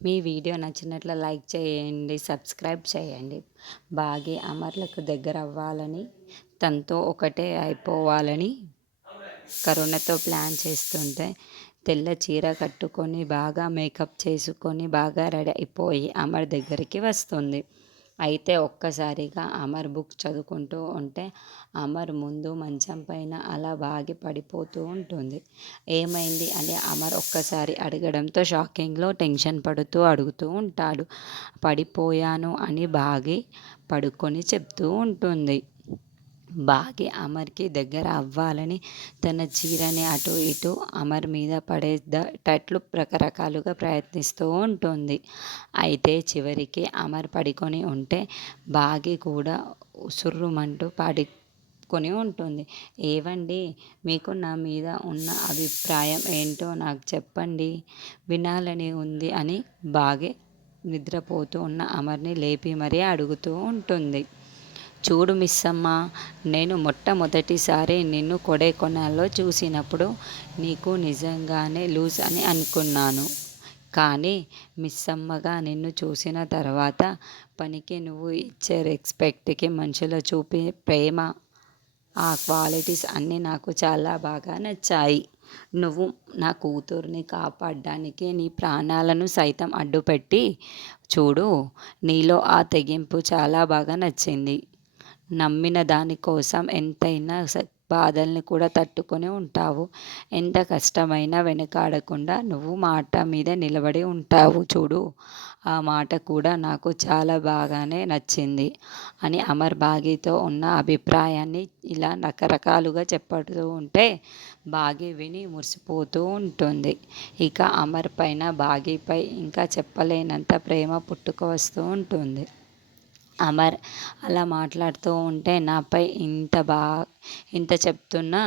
మీ video నచ్చినట్లు like చేయండి, subscribe చేయండి. బాగా అమర్లకు దగ్గర అవ్వాలని, తనతో ఒకటే అయిపోవాలని కరుణతో ప్లాన్ చేస్తుంటే తెల్ల చీర కట్టుకొని బాగా మేకప్ చేసుకొని బాగా రెడీ అయిపోయి అమర్ దగ్గరికి వస్తుంది. అయితే ఒక్కసారిగా అమర్ బుక్ చదువుకుంటూ ఉంటే అమర్ ముందు మంచం పైన అలా బాగి పడిపోతూ ఉంటుంది. ఏమైంది అని అమర్ ఒక్కసారి అడగడంతో షాకింగ్లో టెన్షన్ పడుతూ అడుగుతూ ఉంటాడు. పడిపోయాను అని బాగి పడుకొని చెప్తూ ఉంటుంది. బాగి అమర్కి దగ్గర అవ్వాలని తన చీరని అటు ఇటు అమర్ మీద పడేటట్లు రకరకాలుగా ప్రయత్నిస్తూ ఉంటుంది. అయితే చివరికి అమర్ పడుకొని ఉంటే బాగి కూడా ఉసుర్రుమంటూ పడుకొని ఉంటుంది. ఏవండి, మీకు నా మీద ఉన్న అభిప్రాయం ఏంటో నాకు చెప్పండి, వినాలని ఉంది అని బాగి నిద్రపోతూ ఉన్న అమర్ని లేపి మరీ అడుగుతూ ఉంటుంది. చూడు మిస్సమ్మ, నేను మొట్టమొదటిసారి నిన్ను కొడైకెనాల్లో చూసినప్పుడు నీకు నిజంగానే లూజ్ అని అనుకున్నాను. కానీ మిస్సమ్మగా నిన్ను చూసిన తర్వాత పనికి నువ్వు ఇచ్చే రెస్పెక్ట్కి, మనుషులు చూపే ప్రేమ, ఆ క్వాలిటీస్ అన్నీ నాకు చాలా బాగా నచ్చాయి. నువ్వు నా కూతుర్ని కాపాడడానికి నీ ప్రాణాలను సైతం అడ్డుపెట్టి చూడు, నీలో ఆ తెగింపు చాలా బాగా నచ్చింది. నమ్మిన దానికోసం ఎంతైనా బాధల్ని కూడా తట్టుకొని ఉంటావు. ఎంత కష్టమైనా వెనకాడకుండా నువ్వు మాట మీద నిలబడి ఉంటావు చూడు, ఆ మాట కూడా నాకు చాలా బాగానే నచ్చింది అని అమర్ బాగీతో ఉన్న అభిప్రాయాన్ని ఇలా రకరకాలుగా చెప్పుతూ ఉంటే బాగి విని మురిసిపోతూ ఉంటుంది. ఇక అమర్ పైన బాగీపై ఇంకా చెప్పలేనంత ప్రేమ పుట్టుకు వస్తూ ఉంటుంది. అమర్ అలా మాట్లాడుతూ ఉంటే నాపై ఇంత చెప్తున్నా